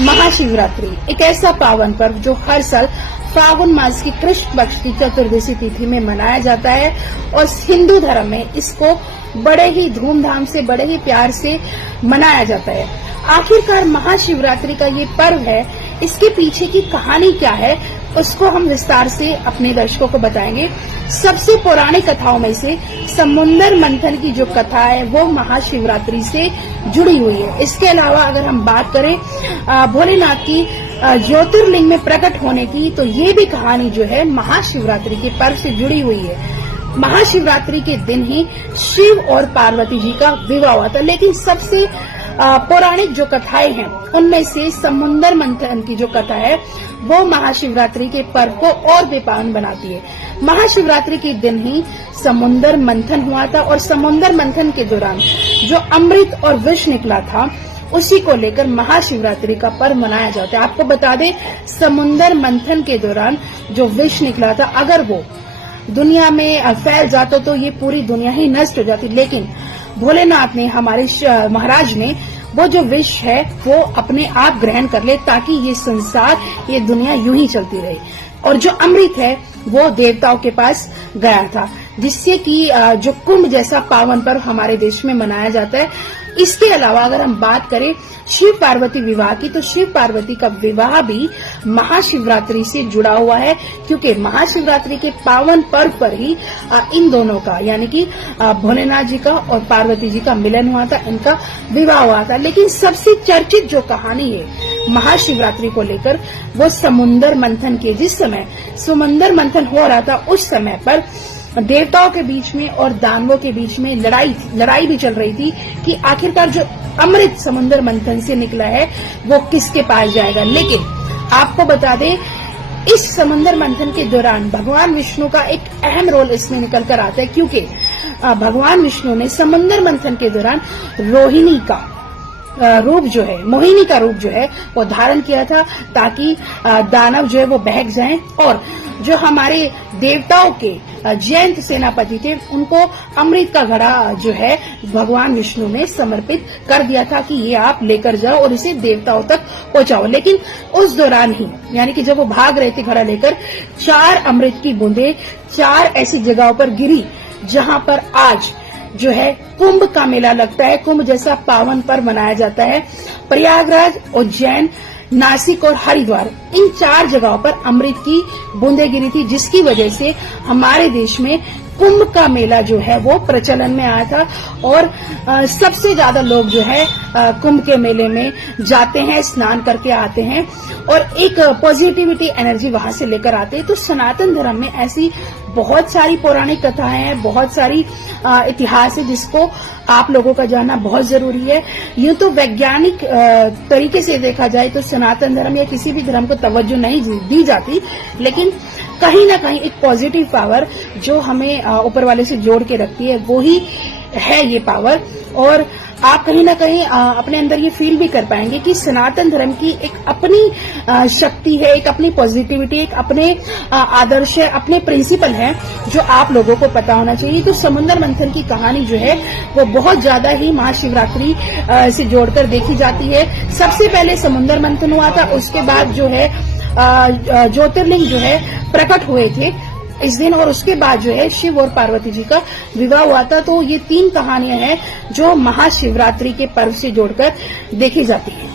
महाशिवरात्रि एक ऐसा पावन पर्व जो हर साल फागुन मास की कृष्ण पक्ष की चतुर्दशी तिथि में मनाया जाता है और हिंदू धर्म में इसको बड़े ही धूमधाम से, बड़े ही प्यार से मनाया जाता है। आखिरकार महाशिवरात्रि का ये पर्व है, इसके पीछे की कहानी क्या है उसको हम विस्तार से अपने दर्शकों को बताएंगे। सबसे पुरानी कथाओं में से समुद्र मंथन की जो कथा है वो महाशिवरात्रि से जुड़ी हुई है। इसके अलावा अगर हम बात करें भोलेनाथ की ज्योतिर्लिंग में प्रकट होने की, तो ये भी कहानी जो है महाशिवरात्रि के पर्व से जुड़ी हुई है। महाशिवरात्रि के दिन ही शिव और पार्वती जी का विवाह हुआ था, लेकिन सबसे पौराणिक जो कथाएं हैं उनमें से समुद्र मंथन की जो कथा है वो महाशिवरात्रि के पर्व को और भी पावन बनाती है। महाशिवरात्रि के दिन ही समुद्र मंथन हुआ था और समुद्र मंथन के दौरान जो अमृत और विष निकला था उसी को लेकर महाशिवरात्रि का पर्व मनाया जाता है। आपको बता दें, समुद्र मंथन के दौरान जो विष निकला था अगर वो दुनिया में फैल जाता तो ये पूरी दुनिया ही नष्ट हो जाती, लेकिन भोलेनाथ ने, हमारे महाराज ने वो जो विष है वो अपने आप ग्रहण कर ले ताकि ये संसार, ये दुनिया यूं ही चलती रहे। और जो अमृत है वो देवताओं के पास गया था, जिससे कि जो कुंभ जैसा पावन पर्व हमारे देश में मनाया जाता है। इसके अलावा अगर हम बात करें शिव पार्वती विवाह की, तो शिव पार्वती का विवाह भी महाशिवरात्रि से जुड़ा हुआ है, क्योंकि महाशिवरात्रि के पावन पर्व पर ही इन दोनों का, यानी कि भोलेनाथ जी का और पार्वती जी का मिलन हुआ था, इनका विवाह हुआ था। लेकिन सबसे चर्चित जो कहानी है महाशिवरात्रि को लेकर वो समुद्र मंथन की। जिस समय समुद्र मंथन हो रहा था उस समय पर देवताओं के बीच में और दानवों के बीच में लड़ाई भी चल रही थी कि आखिरकार जो अमृत समुद्र मंथन से निकला है वो किसके पास जाएगा। लेकिन आपको बता दें, इस समुद्र मंथन के दौरान भगवान विष्णु का एक अहम रोल इसमें निकल कर आता है, क्योंकि भगवान विष्णु ने समुद्र मंथन के दौरान रोहिणी का रूप जो है, मोहिनी का रूप जो है वो धारण किया था ताकि दानव जो है वो बहक जाएं, और जो हमारे देवताओं के जयंत सेनापति थे उनको अमृत का घड़ा जो है भगवान विष्णु ने समर्पित कर दिया था कि ये आप लेकर जाओ और इसे देवताओं तक पहुंचाओ। लेकिन उस दौरान ही, यानी कि जब वो भाग रहे थे घड़ा लेकर, 4 अमृत की बूंदें 4 ऐसी जगहों पर गिरी जहां पर आज जो है कुंभ का मेला लगता है। कुंभ जैसा पावन पर्व मनाया जाता है। प्रयागराज, उज्जैन, नासिक और हरिद्वार, इन 4 जगहों पर अमृत की बूंदें गिरी थी, जिसकी वजह से हमारे देश में कुंभ का मेला जो है वो प्रचलन में आया था। और सबसे ज्यादा लोग जो है कुंभ के मेले में जाते हैं, स्नान करके आते हैं और एक पॉजिटिविटी एनर्जी वहां से लेकर आते हैं। तो सनातन धर्म में ऐसी बहुत सारी पौराणिक कथाएं हैं, बहुत सारी इतिहास है जिसको आप लोगों का जानना बहुत जरूरी है। यूं तो वैज्ञानिक तरीके से देखा जाए तो सनातन धर्म या किसी भी धर्म को तवज्जो नहीं दी जाती, लेकिन कहीं ना कहीं एक पॉजिटिव पावर जो हमें ऊपर वाले से जोड़ के रखती है वो ही है ये पावर। और आप कहीं ना कहीं अपने अंदर ये फील भी कर पाएंगे कि सनातन धर्म की एक अपनी शक्ति है, एक अपनी पॉजिटिविटी, एक अपने आदर्श है, अपने प्रिंसिपल हैं जो आप लोगों को पता होना चाहिए। तो समुद्र मंथन की कहानी जो है वो बहुत ज्यादा ही महाशिवरात्रि से जोड़कर देखी जाती है। सबसे पहले समुद्र मंथन हुआ था, उसके बाद जो है ज्योतिर्लिंग जो है प्रकट हुए थे इस दिन, और उसके बाद जो है शिव और पार्वती जी का विवाह हुआ था। तो ये 3 कहानियां हैं जो महाशिवरात्रि के पर्व से जोड़कर देखी जाती हैं।